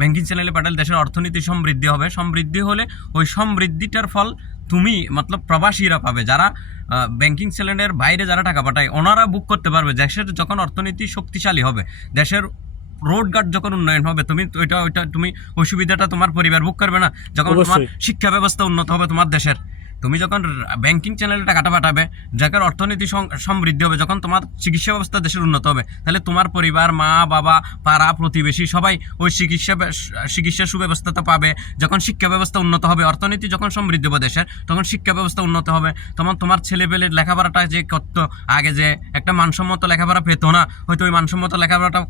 Banking চ্যানেলে পাঠালে দেশের অর্থনীতি সমৃদ্ধি হবে। সমৃদ্ধি হলে ওই সমৃদ্ধিটার ফল তুমি মতলব প্রবাসীরা পাবে। যারা ব্যাংকিং চ্যানেলের বাইরে যারা টাকা পাঠায় ওনারা বুক করতে পারবে। দেশের যখন অর্থনীতি শক্তিশালী হবে দেশের রোড গার্ড যখন উন্নয়ন হবে তুমি ওইটা ওইটা তুমি ওই সুবিধাটা তোমার পরিবার বুক করবে না। যখন তোমার শিক্ষা ব্যবস্থা উন্নত হবে তোমার দেশের। তুমি যখন ব্যাংকিং চ্যানেলে টাকাটা পাঠাবে, যাকে অর্থনীতি সমৃদ্ধি হবে, যখন তোমার চিকিৎসা ব্যবস্থা দেশের উন্নত হবে, তাহলে তোমার পরিবার, মা, বাবা, পাড়া, প্রতিবেশী সবাই ওই চিকিৎসা চিকিৎসা সুব্যবস্থাটা পাবে। যখন শিক্ষা ব্যবস্থা উন্নত হবে, অর্থনীতি যখন সমৃদ্ধি হবে দেশের, তখন শিক্ষা ব্যবস্থা উন্নত হবে। তখন তোমার ছেলেপেলের লেখাপড়াটা যে করত আগে যে একটা মানসম্মত লেখাপড়া পেতো না, হয়তো ওই মানসম্মত লেখাপড়াটা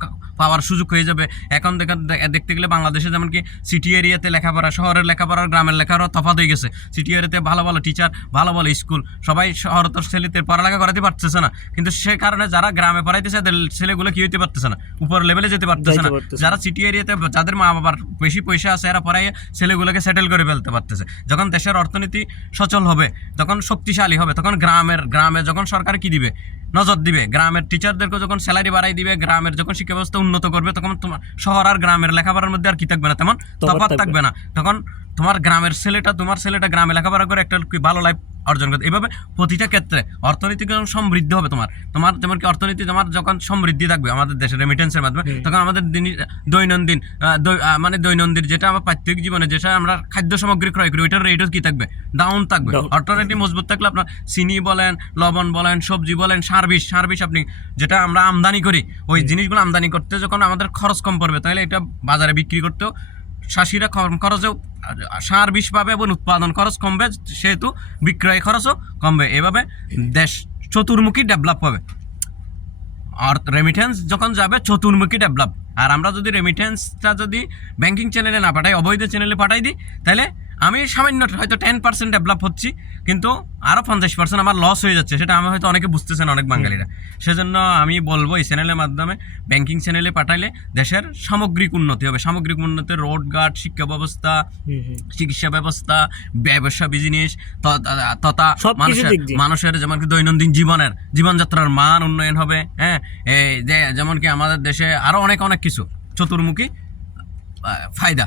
পাওয়ার সুযোগ হয়ে যাবে। এখন দেখা দেখতে গেলে বাংলাদেশে যেমন কি সিটি এরিয়াতে লেখাপড়া, শহরের লেখাপড়া গ্রামের লেখাপড়া তফাত হয়ে গেছে। সিটি এরিয়াতে ভালো ভালো টিচার ভালো ভালো স্কুল সবাই শহরতর ছেলেতে পড়ালেখা করাতে পারতেছে না। কিন্তু সে কারণে যারা গ্রামে পড়াইতেছে তাদের ছেলেগুলো কি হইতে পারতেছে না? উপর লেভেলে যেতে পারতেছে না। যারা সিটি এরিয়াতে যাদের মা বাবার বেশি পয়সা আছে এরা পড়াইয়ে ছেলেগুলোকে সেটেল করে ফেলতে পারতেছে। যখন দেশের অর্থনীতি সচল হবে তখন শক্তিশালী হবে তখন গ্রামের গ্রামে যখন সরকার কি দিবে? নজর দিবে। গ্রামের টিচারদেরকে যখন স্যালারি বাড়াই দিবে গ্রামের যখন শিক্ষা ব্যবস্থা উন্নত করবে তখন তোমার শহর আর গ্রামের লেখাপড়ার মধ্যে আর কি থাকবে না? তেমন তফাৎ। থাকবে। না। তখন তোমার গ্রামের ছেলেটা তোমার ছেলেটা গ্রামে লেখাপড়া করে একটা ভালো লাইফ অর্জন করতে। এভাবে প্রতিটা ক্ষেত্রে অর্থনীতি সমৃদ্ধি হবে তোমার তোমার যেমন কি অর্থনীতি তোমার যখন সমৃদ্ধি থাকবে আমাদের দেশের রেমিটেন্সের মাধ্যমে তখন আমাদের দৈনন্দিন মানে দৈনন্দিন যেটা আমার পারিবারিক জীবনে যেটা আমরা খাদ্য সামগ্রী ক্রয় করি ওইটার রেটও কি থাকবে? ডাউন থাকবে। অর্থনীতি মজবুত থাকলে আপনার চিনি বলেন লবণ বলেন সবজি বলেন সার বিষ সার বিষ আপনি যেটা আমরা আমদানি করি ওই জিনিসগুলো আমদানি করতে যখন আমাদের খরচ কম পড়বে তাহলে এটা বাজারে বিক্রি করতেও চাষিরা কম খরচেও, সার বিষ পাবে এবং উৎপাদন খরচ কমবে, সেহেতু বিক্রয় খরচও কমবে। এভাবে দেশ চতুর্মুখী ডেভেলপ হবে। আর রেমিটেন্স যখন যাবে, চতুর্মুখী ডেভেলপ আর আমরা যদি রেমিটেন্সটা যদি ব্যাংকিং চ্যানেলে না পাঠাই, অবৈধ চ্যানেলে পাঠাই দিই, তাহলে আমি সামান্য হয়তো টেন পার্সেন্ট ডেভেলপ হচ্ছি কিন্তু আরও পঞ্চাশ পার্সেন্ট আমার লস হয়ে যাচ্ছে। সেটা আমি হয়তো অনেকে বুঝতেছেন অনেক বাঙালিরা। সেজন্য আমি বলব এই চ্যানেলের মাধ্যমে ব্যাংকিং চ্যানেলে পাঠাইলে দেশের সামগ্রিক উন্নতি হবে। সামগ্রিক উন্নতি রোড গার্ড শিক্ষা ব্যবস্থা। চিকিৎসা ব্যবস্থা ব্যবসা বিজনেস তথা মানুষের মানুষের যেমন কি দৈনন্দিন জীবনের জীবনযাত্রার মান উন্নয়ন হবে হ্যাঁ? এই যে যেমন কি আমাদের দেশে আরও অনেক অনেক কিছু। চতুর্মুখী ফায়দা।